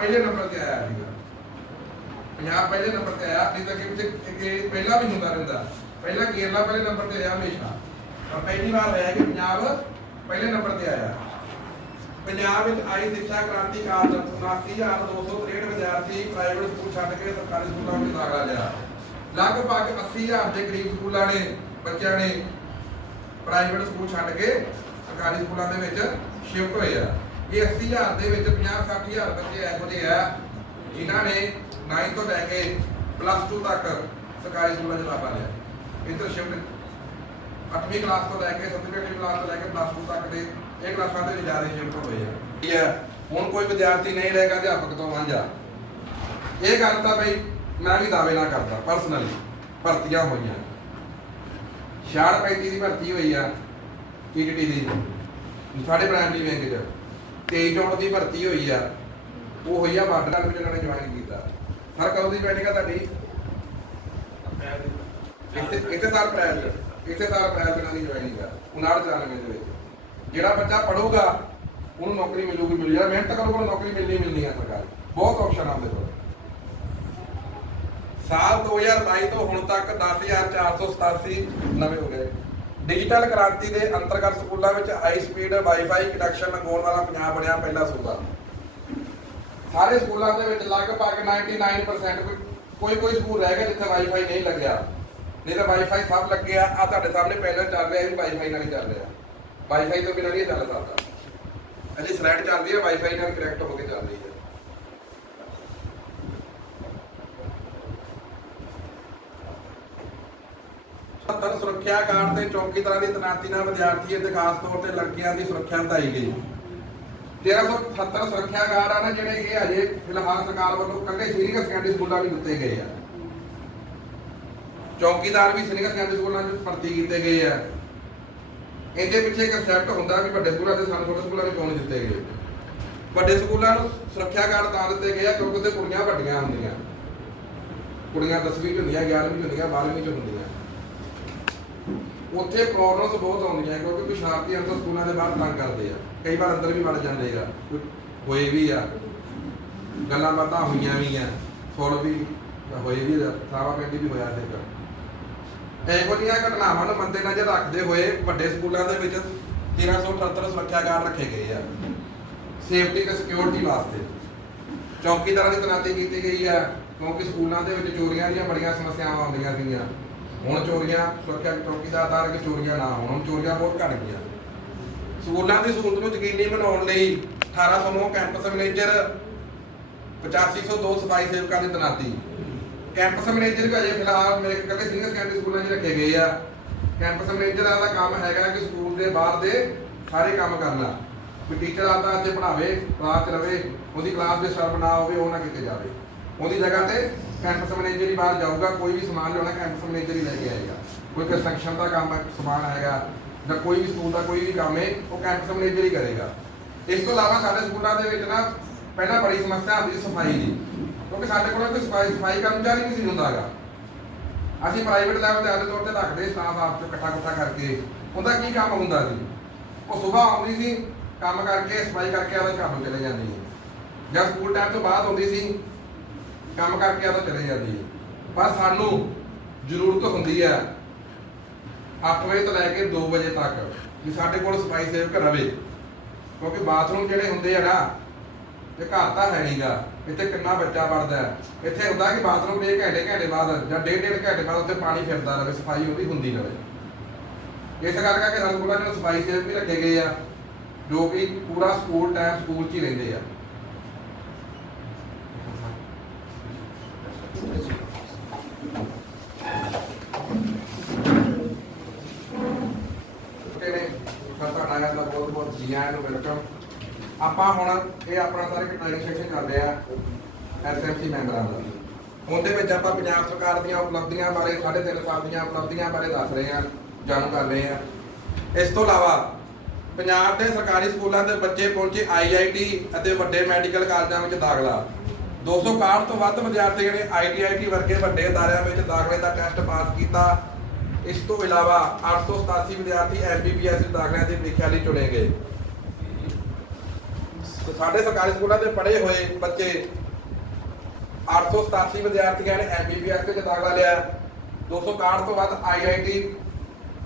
ਪਹਿਲੇ ਨੰਬਰ ਤੇ ਆਇਆ ਸੀਗਾ। ਪੰਜਾਬ ਪਹਿਲੇ ਨੰਬਰ ਤੇ ਆਇਆ, ਨਹੀਂ ਤਾਂ ਕਿ ਕਿ ਪਹਿਲਾਂ ਵੀ ਹੁੰਦਾ ਰਹਿੰਦਾ। ਪਹਿਲਾਂ ਕੇਰਲਾ ਪਹਿਲੇ ਨੰਬਰ ਤੇ ਰਿਹਾ ਹਮੇਸ਼ਾ। ਪਰ ਪਹਿਲੀ ਵਾਰ ਹੋਇਆ ਕਿ ਪੰਜਾਬ ਪਹਿਲੇ ਨੰਬਰ ਤੇ ਆਇਆ। ਪੰਜਾਬ ਵਿੱਚ ਆਈ ਸਿੱਖਿਆ ਕ੍ਰਾਂਤੀ ਕਾਲ 79263 ਵਿਦਿਆਰਥੀ ਪ੍ਰਾਈਵੇਟ ਸਕੂਲ ਛੱਡ ਕੇ ਸਰਕਾਰੀ ਸਕੂਲਾਂ ਵਿੱਚ ਦਾਖਲਾ ਲਿਆ। ਲਗਭਗ 80000 ਦੇ ਕਰੀਬ ਸਕੂਲਾਂ ਨੇ, ਬੱਚਿਆਂ ਨੇ ਪ੍ਰਾਈਵੇਟ ਸਕੂਲ ਛੱਡ ਕੇ ਸਰਕਾਰੀ ਸਕੂਲਾਂ ਦੇ ਵਿੱਚ ਸ਼ਿਫਟ ਹੋਏ ਆ। ਇਹ 80000 ਦੇ ਵਿੱਚ 50 60000 ਬੱਚੇ ਇਹੋ ਜਿਹੇ ਆ, ਜਿਨ੍ਹਾਂ ਨੇ 9 ਤੋਂ ਲੈ ਕੇ ਪਲੱਸ 2 ਤੱਕ ਸਰਕਾਰੀ ਸਕੂਲਾਂ 'ਚ ਦਾਖਲਾ ਲਿਆ। ਇੱਧਰ ਸ਼ਿਫਟ 8ਵੀਂ ਕਲਾਸ ਤੋਂ ਲੈ ਕੇ 7ਵੀਂ ਕਲਾਸ ਤੋਂ ਲੈ ਕੇ ਪਲੱਸ 2 ਤੱਕ ਦੇ ਇਹ ਕਲਾਸਾਂ ਦੇ ਵਿਚਾਰੇ ਸ਼ਿਫਟ ਹੋਏ ਆ। ਇਹ ਹੈ, ਹੁਣ ਕੋਈ ਵਿਦਿਆਰਥੀ ਨਹੀਂ ਰਹੇਗਾ, ਅਧਿਆਪਕ ਤੋਂ ਵਾਂਝਾ। ਇਹ ਗੱਲ ਤਾਂ ਬਈ ਮੈਂ ਵੀ ਦਾਅਵੇ ਨਾ ਕਰਦਾ ਪਰਸਨਲੀ ਭਰਤੀਆਂ ਹੋਈਆਂ। 66 ਦੀ ਭਰਤੀ ਹੋਈ ਆ ਟੀਟੀਟੀ ਦੀ। ਸਾਡੇ ਪ੍ਰਾਇਮਰੀ ਬੈਂਕ 'ਚ। 23 ਚੌਂਟ ਦੀ ਭਰਤੀ ਹੋਈ ਆ, ਉਹ ਹੋਈ ਆ ਬਾਰਡਰ ਵਿੱਚ ਉਹਨਾਂ ਨੇ ਜੁਆਇਨ ਕੀਤਾ। ਸਰ ਕਦੋਂ ਦੀ ਬੈਠੇਗਾ ਤੁਹਾਡੀ? ਇੱਥੇ ਇੱਥੇ ਸਾਲ ਅਪ੍ਰੈਲ ਚ, ਇੱਥੇ ਸਾਲ ਅਪ੍ਰੈਲ ਚ ਦੀ ਜੁਆਇਨਿੰਗ ਆ 59 ਦੇ ਵਿੱਚ। ਜਿਹੜਾ ਬੱਚਾ ਪੜੂਗਾ ਉਹਨੂੰ ਨੌਕਰੀ ਮਿਲੂਗੀ ਮਿਲ ਜਾ ਮਿਹਨਤ ਕਰੂਗਾ ਨੌਕਰੀ ਮਿਲਣੀ ਮਿਲਣੀ ਆ ਸਰਕਾਰ। ਬਹੁਤ ਆਪਸ਼ਨ ਆ ਉਹਦੇ ਕੋਲ। ਸਾਲ 2022 ਤੋਂ ਹੁਣ ਤੱਕ 10487 ਨਵੇਂ ਹੋ ਗਏ। ਡਿਜੀਟਲ ਕ੍ਰਾਂਤੀ ਦੇ ਅੰਤਰਗਤ ਸਕੂਲਾਂ ਵਿੱਚ ਹਾਈ ਸਪੀਡ ਵਾਈਫਾਈ ਕਨੈਕਸ਼ਨ ਲਗਾਉਣ ਵਾਲਾ ਪੰਜਾਬ ਬਣਿਆ ਪਹਿਲਾ ਸੂਬਾ। ਸਾਰੇ ਸਕੂਲਾਂ ਦੇ ਵਿੱਚ ਲਗਭਗ 99% ਕੋਈ ਕੋਈ ਸਕੂਲ ਰਹਿ ਗਿਆ ਜਿੱਥੇ ਵਾਈਫਾਈ ਨਹੀਂ ਲੱਗਿਆ। ਨਹੀਂ ਤਾਂ ਵਾਈਫਾਈ ਸਭ ਲੱਗਿਆ। ਆ ਤੁਹਾਡੇ ਸਾਹਮਣੇ ਪਹਿਲਾਂ ਚੱਲ ਰਿਹਾ ਸੀ ਵਾਈਫਾਈ ਨਾਲ ਹੀ ਚੱਲ ਰਿਹਾ। ਵਾਈਫਾਈ ਤੋਂ ਬਿਨਾਂ ਨਹੀਂ ਚੱਲ ਸਕਦਾ। ਅਜੇ ਸਲਾਈਡ ਚੱਲਦੀ ਹੈ ਵਾਈਫਾਈ ਨਾਲ ਕਨੈਕਟ ਹੋ ਕੇ ਚੱਲਦੀ 1972 ਸੁਰੱਖਿਆ ਕਾਰਡ ਤੇ ਚੌਕੀਦਾਰਾਂ ਦੀ ਤਨਾਤੀ ਨਾਲ ਵਿਦਿਆਰਥੀ ਅਤੇ ਖਾਸ ਤੌਰ ਤੇ ਲੜਕੀਆਂ ਦੀ ਸੁਰੱਖਿਆ ਵਧਾਈ ਗਈ। 1377 ਸੁਰੱਖਿਆ ਕਾਰਡ ਆ ਨਾ ਜਿਹੜੇ ਇਹ ਹਜੇ ਫਿਲਹਾਲ ਸਰਕਾਰ ਵੱਲੋਂ ਕੱਲੇ ਸੀਨੀਅਰ ਸੈਕੰਡਰੀ ਸਕੂਲਾਂ ਵੀ ਦਿੱਤੇ ਗਏ ਆ। ਚੌਕੀਦਾਰ ਵੀ ਸੀਨੀਅਰ ਸੈਕੰਡਰੀ ਸਕੂਲਾਂ ਵਿੱਚ ਭਰਤੀ ਕੀਤੇ ਗਏ ਆ। ਇਹਦੇ ਪਿੱਛੇ ਕਨਸੈਪਟ ਹੁੰਦਾ ਵੀ ਵੱਡੇ ਸਕੂਲਾਂ ਤੇ ਸਾਨੂੰ ਛੋਟੇ ਸਕੂਲਾਂ ਨੂੰ ਕੌਣ ਦਿੱਤੇ ਗਏ। ਵੱਡੇ ਸਕੂਲਾਂ ਨੂੰ ਸੁਰੱਖਿਆ ਕਾਰਡ ਤਾਂ ਦਿੱਤੇ ਗਏ ਆ ਕਿਉਂਕਿ ਤੇ ਕੁੜੀਆਂ ਵੱਡੀਆਂ ਹੁੰਦੀਆਂ। ਕੁੜੀਆਂ 10ਵੀਂ ਹੁੰਦੀਆਂ 11ਵੀਂ ਹੁੰਦੀਆਂ 12ਵੀਂ ਹੁੰਦੀਆਂ। ਉੱਥੇ ਪ੍ਰੋਬਲਮਸ ਬਹੁਤ ਆਉਂਦੀਆਂ ਕਿਉਂਕਿ ਕੁਝ ਸ਼ਰਾਰਤੀ ਅੰਦਰ ਸਕੂਲਾਂ ਦੇ ਬਾਹਰ ਤੰਗ ਕਰਦੇ ਆ। ਕਈ ਵਾਰ ਅੰਦਰ ਵੀ ਵੜ ਜਾਂਦੇ ਆ ਹੋਏ ਵੀ ਆ। ਗੱਲਾਂ ਬਾਤਾਂ ਹੋਈਆਂ ਵੀ ਆ ਫੋਲ ਵੀ ਹੋਏ ਵੀ ਸਾਵਾ ਪਿੰਡੀ ਵੀ ਹੋਇਆ ਸੀਗਾ। ਇਹੋ ਜਿਹੀਆਂ ਘਟਨਾਵਾਂ ਨੂੰ ਮੰਦੇ ਨਜ਼ਰ ਰੱਖਦੇ ਹੋਏ ਵੱਡੇ ਸਕੂਲਾਂ ਦੇ ਵਿੱਚ 1378 ਸੁਰੱਖਿਆ ਗਾਰਡ ਰੱਖੇ ਗਏ ਆ। ਸੇਫਟੀ ਤੇ ਸਿਕਿਉਰਿਟੀ ਵਾਸਤੇ। ਚੌਕੀਦਾਰਾਂ ਦੀ ਤੈਨਾਤੀ ਕੀਤੀ ਗਈ ਆ, ਕਿਉਂਕਿ ਸਕੂਲਾਂ ਦੇ ਵਿੱਚ ਚੋਰੀਆਂ ਦੀਆਂ ਬੜੀਆਂ ਸਮੱਸਿਆਵਾਂ ਆਉਂਦੀਆਂ ਸੀਗੀਆਂ। ਹੁਣ ਚੋਰੀਆਂ, ਸੁਰੱਖਿਆ ਚੌਕੀਦਾਰ ਦਾ ਕਿ ਚੋਰੀਆਂ ਨਾ ਹੋਣ, ਹੁਣ ਚੋਰੀਆਂ ਬਹੁਤ ਘਟ ਗਈਆਂ। ਸਕੂਲਾਂ ਦੀ ਸਹੂਲਤ ਨੂੰ ਯਕੀਨੀ ਬਣਾਉਣ ਲਈ 1809 ਕੈਂਪਸ ਮੈਨੇਜਰ 8502 ਸਫ਼ਾਈ ਸੇਵਕਾਂ ਦੀ ਤੈਨਾਤੀ। ਕੈਂਪਸ ਮੈਨੇਜਰ ਵੀ ਅਜੇ ਫਿਲਹਾਲ ਮੇਰੇ ਕਹਿੰਦੇ ਸੀਨੀਅਰ ਸੈਕੰਡਰੀ ਸਕੂਲਾਂ 'ਚ ਰੱਖੇ ਗਏ ਆ। ਕੈਂਪਸ ਮੈਨੇਜਰ ਦਾ ਕੰਮ ਹੈਗਾ ਕਿ ਸਕੂਲ ਦੇ ਬਾਹਰ ਦੇ ਸਾਰੇ ਕੰਮ ਕਰਨਾ। ਕੋਈ ਟੀਚਰ ਆਦਾ ਇੱਥੇ ਪੜਾਵੇ ਕਲਾਸ 'ਚ ਰਵੇ, ਉਹਦੀ ਕਲਾਸ ਦੇ ਸਰ ਨਾ ਹੋਵੇ ਉਹ ਨਾ ਕਿਤੇ ਜਾਵੇ। ਉਹਦੀ ਜਗ੍ਹਾ ਤੇ ਕੈਂਪਸ ਮੈਨੇਜਰ ਹੀ ਬਾਹਰ ਜਾਊਗਾ, ਕੋਈ ਵੀ ਸਮਾਨ ਲਿਆਉਣਾ ਕੈਂਪਸ ਮੈਨੇਜਰ ਹੀ ਲੈ ਕੇ ਆਏਗਾ। ਕੋਈ ਕੰਸਟਰਕਸ਼ਨ ਦਾ ਕੰਮ ਸਮਾਨ ਆਏਗਾ ਜਾਂ ਕੋਈ ਵੀ ਸਕੂਲ ਦਾ ਕੋਈ ਵੀ ਕੰਮ ਹੈ, ਉਹ ਕੈਂਪਸ ਮੈਨੇਜਰ ਹੀ ਕਰੇਗਾ। ਇਸ ਤੋਂ ਇਲਾਵਾ ਸਾਡੇ ਸਕੂਲਾਂ ਦੇ ਵਿੱਚ ਨਾ ਪਹਿਲਾਂ ਬੜੀ ਸਮੱਸਿਆ ਹੁੰਦੀ ਸੀ ਸਫ਼ਾਈ ਦੀ, ਕਿਉਂਕਿ ਸਾਡੇ ਕੋਲ ਕੋਈ ਸਫ਼ਾਈ ਸਫ਼ਾਈ ਕਰਮਚਾਰੀ ਨਹੀਂ ਸੀ ਹੁੰਦਾਗਾ ਅਸੀਂ ਪ੍ਰਾਈਵੇਟ ਲੈਵਲ ਤੇ ਆਦੇ ਤੌਰ ਤੇ ਰੱਖਦੇ ਸਟਾਫ ਆਪ ਚ ਇਕੱਠਾ ਇਕੱਠਾ ਕਰਕੇ, ਉਹਦਾ ਕੀ ਕੰਮ ਹੁੰਦਾ ਸੀ? ਉਹ ਸਵੇਰ ਆਉਂਦੀ ਸੀ, ਕੰਮ ਕਰਕੇ, ਸਫ਼ਾਈ ਕਰਕੇ ਆਦਾ ਕੰਮ ਚਲੇ ਜਾਂਦੀ ਸੀ। ਜਦ ਸਕੂਲ ਟਾਈਮ ਤੋਂ ਬਾਅਦ ਹੁੰਦੀ ਸੀ ਕੰਮ ਕਰਕੇ ਆਦਾ ਚਲੇ ਜਾਂਦੀ ਸੀ ਪਰ ਸਾਨੂੰ ਜ਼ਰੂਰਤ ਹੁੰਦੀ ਹੈ 8 ਵਜੇ ਤੋਂ ਲੈ ਕੇ 2 ਵਜੇ ਤੱਕ ਵੀ ਸਾਡੇ ਕੋਲ ਸਫ਼ਾਈ ਸੇਵਕ ਰਵੇ। ਕਿਉਂਕਿ ਬਾਥਰੂਮ ਜਿਹੜੇ ਹੁੰਦੇ ਆ ਨਾ ਤੇ ਘਰ ਤਾਂ ਹੈ ਨਹੀਂਗਾ ਇੱਥੇ ਕਿੰਨਾ ਬੱਚਾ ਵੜਦਾ ਇੱਥੇ ਹੁੰਦਾ ਕਿ ਬਾਥਰੂਮ ਦੇ ਘੰਟੇ ਘੰਟੇ ਬਾਅਦ ਜਾਂ ਡੇਢ ਡੇਢ ਘੰਟੇ ਬਾਅਦ ਉੱਥੇ ਪਾਣੀ ਫਿਰਦਾ ਰਹੇ ਸਫ਼ਾਈ ਉਹਦੀ ਹੁੰਦੀ ਰਹੇ ਇਸ ਕਰਕੇ ਸਾਡੇ ਕੋਲ ਵਿੱਚ ਸਫ਼ਾਈ ਸੇਵਕ ਵੀ ਰੱਖੇ ਗਏ ਆ, ਜੋ ਕਿ ਪੂਰਾ ਸਕੂਲ ਟਾਈਮ ਸਕੂਲ 'ਚ ਹੀ ਰਹਿੰਦੇ ਆ ਨੇ ਫਿਰ ਤੁਹਾਡਾ ਦਾ ਬਹੁਤ ਬਹੁਤ ਜੀ ਨੂੰ ਵੈਲਕਮ ਆਪਾਂ ਹੁਣ ਇਹ ਆਪਣਾ ਸਾਰੇ ਇੱਕ ਸੈਸ਼ਨ ਕਰ ਆ ਐਸਐਮਸੀ ਮੈਂਬਰਾਂ ਦਾ। ਉਹਦੇ ਵਿੱਚ ਆਪਾਂ ਪੰਜਾਬ ਸਰਕਾਰ ਦੀਆਂ ਉਪਲਬਧੀਆਂ ਬਾਰੇ, ਸਾਢੇ ਤਿੰਨ ਸਾਲ ਦੀਆਂ ਉਪਲਬਧੀਆਂ ਬਾਰੇ ਦੱਸ ਰਹੇ ਆ ਜਾਣੂ ਕਰ ਰਹੇ ਆ ਇਸ ਤੋਂ ਇਲਾਵਾ ਪੰਜਾਬ ਦੇ ਸਰਕਾਰੀ ਸਕੂਲਾਂ ਦੇ ਬੱਚੇ ਪਹੁੰਚੇ ਆਈਆਈਟੀ ਅਤੇ ਵੱਡੇ ਮੈਡੀਕਲ ਕਾਲਜਾਂ ਵਿੱਚ ਦਾਖਲਾ। 261 ਤੋਂ ਵੱਧ ਵਿਦਿਆਰਥੀਆਂ ਨੇ ਆਈਟੀਆਈਟੀ ਵਰਗੇ ਵੱਡੇ ਅਦਾਰਿਆਂ ਵਿੱਚ ਦਾਖਲੇ ਦਾ ਟੈਸਟ ਪਾਸ ਕੀਤਾ। ਇਸ ਤੋਂ ਇਲਾਵਾ 887 ਵਿਦਿਆਰਥੀ ਐਮਬੀਬੀਐਸ ਦਾਖਲਿਆਂ ਦੀ ਪ੍ਰੀਖਿਆ ਲਈ ਚੁਣੇ ਗਏ। ਤੇ ਸਾਡੇ ਸਰਕਾਰੀ ਸਕੂਲਾਂ ਦੇ ਪੜ੍ਹੇ ਹੋਏ ਬੱਚੇ 887 ਵਿਦਿਆਰਥੀਆਂ ਨੇ ਐਮਬੀਬੀਐਸ ਵਿੱਚ ਦਾਖਲਾ ਲਿਆ। 261 ਤੋਂ ਵੱਧ ਆਈਆਈਟੀ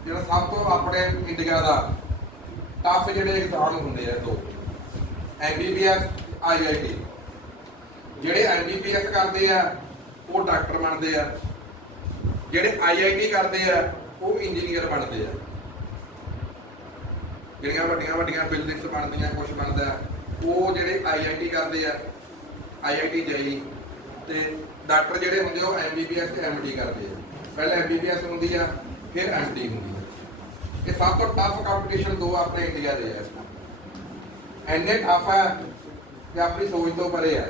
ਜਿਹੜਾ ਸਭ ਤੋਂ ਆਪਣੇ ਇੰਡੀਆ ਦਾ ਟਫ ਜਿਹੜੇ ਇਗਜ਼ਾਮ ਹੁੰਦੇ ਆ ਦੋ। ਐਮਬੀਬੀਐਸ ਆਈਆਈਟੀ ਜਿਹੜੇ ਐਮਬੀਬੀਐਸ ਕਰਦੇ ਆ, ਉਹ ਡਾਕਟਰ ਬਣਦੇ ਆ। ਜਿਹੜੇ ਆਈਆਈਟੀ ਕਰਦੇ ਆ, ਉਹ ਇੰਜੀਨੀਅਰ ਬਣਦੇ ਆ। ਜਿਹੜੀਆਂ ਵੱਡੀਆਂ ਵੱਡੀਆਂ ਬਿਲਡਿੰਗਸ ਬਣਦੀਆਂ ਕੁਝ ਬਣਦਾ। ਉਹ ਜਿਹੜੇ ਆਈਆਈਟੀ ਕਰਦੇ ਆ ਆਈਆਈਟੀ ਜਈ ਤੇ ਡਾਕਟਰ ਜਿਹੜੇ ਹੁੰਦੇ ਆ, ਉਹ ਐਮਬੀਬੀਐਸ ਤੇ ਐਮਡੀ ਕਰਦੇ ਆ। ਪਹਿਲਾਂ ਐਮਬੀਬੀਐਸ ਹੁੰਦੀ ਆ ਫਿਰ ਐਮਡੀ ਹੁੰਦੀ ਆ। ਇਹ ਸਭ ਤੋਂ ਟਫ ਕੰਪੀਟੀਸ਼ਨ ਦੋ ਆਪਣੇ ਇੰਡੀਆ ਦੇ ਆ ਇਸ time। ਇੰਨੇ ਟਫ ਆ ਕਿ ਆਪਣੀ ਸੋਚ ਤੋਂ ਪਰੇ ਆ।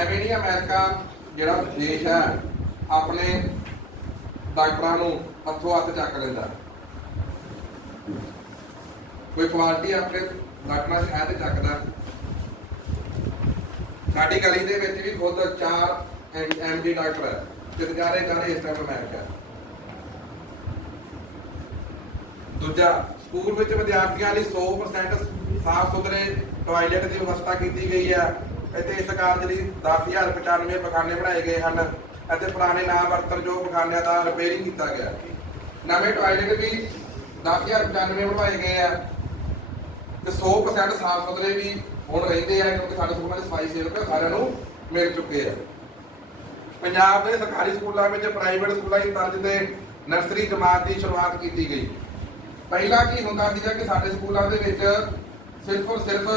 ਐਵੇਂ ਨਹੀਂ ਅਮਰੀਕਾ ਜਿਹੜਾ ਦੇਸ਼ ਹੈ ਆਪਣੇ ਡਾਕਟਰਾਂ ਨੂੰ ਹੱਥੋਂ ਹੱਥ ਚੱਕ ਲੈਂਦਾ। ਕੋਈ ਕੁਆਲਿਟੀ ਆਪਣੇ ਡਾਕਟਰਾਂ 'ਚ ਹੈ ਤੇ ਚੱਕਦਾ ਸਾਡੀ ਗਲੀ ਦੇ ਵਿੱਚ ਵੀ ਖੁਦ ਚਾਰ ਐਮਡੀ ਡਾਕਟਰ ਹੈ। ਤੇ ਜਾ ਇਸ ਟਾਈਮ ਅਮਰੀਕਾ ਦੂਜਾ, ਸਕੂਲ ਵਿੱਚ ਵਿਦਿਆਰਥੀਆਂ ਲਈ 100% ਸਾਫ਼ ਸੁਥਰੇ ਟਾਇਲਟ ਦੀ ਵਿਵਸਥਾ ਕੀਤੀ ਗਈ ਹੈ। ਅਤੇ ਇਸ ਕਾਰਜ ਲਈ 10095 ਪਖਾਨੇ ਬਣਾਏ ਗਏ ਹਨ ਅਤੇ ਪੁਰਾਣੇ ਨਾ ਵਰਤਣਯੋਗ ਪਖਾਨਿਆਂ ਦਾ ਰਿਪੇਅਰਿੰਗ ਕੀਤਾ ਗਿਆ। ਨਵੇਂ ਟਾਇਲਟ ਵੀ 10095 ਬਣਵਾਏ ਗਏ ਆ ਤੇ 100% ਸਾਫ਼ ਸੁਥਰੇ ਵੀ ਹੁਣ ਰਹਿੰਦੇ ਆ, ਕਿਉਂਕਿ ਸਾਡੇ ਸਕੂਲਾਂ ਦੇ ਸਫ਼ਾਈ ਸੇਵਕ ਸਾਰਿਆਂ ਨੂੰ ਮਿਲ ਚੁੱਕੇ ਆ। ਪੰਜਾਬ ਦੇ ਸਰਕਾਰੀ ਸਕੂਲਾਂ ਵਿੱਚ ਪ੍ਰਾਈਵੇਟ ਸਕੂਲਾਂ ਦੀ ਤਰਜ਼ ਤੇ ਨਰਸਰੀ ਜਮਾਤ ਦੀ ਸ਼ੁਰੂਆਤ ਕੀਤੀ ਗਈ। ਪਹਿਲਾਂ ਕੀ ਹੁੰਦਾ ਸੀਗਾ ਕਿ ਸਾਡੇ ਸਕੂਲਾਂ ਦੇ ਵਿੱਚ ਸਿਰਫ ਔਰ ਸਿਰਫ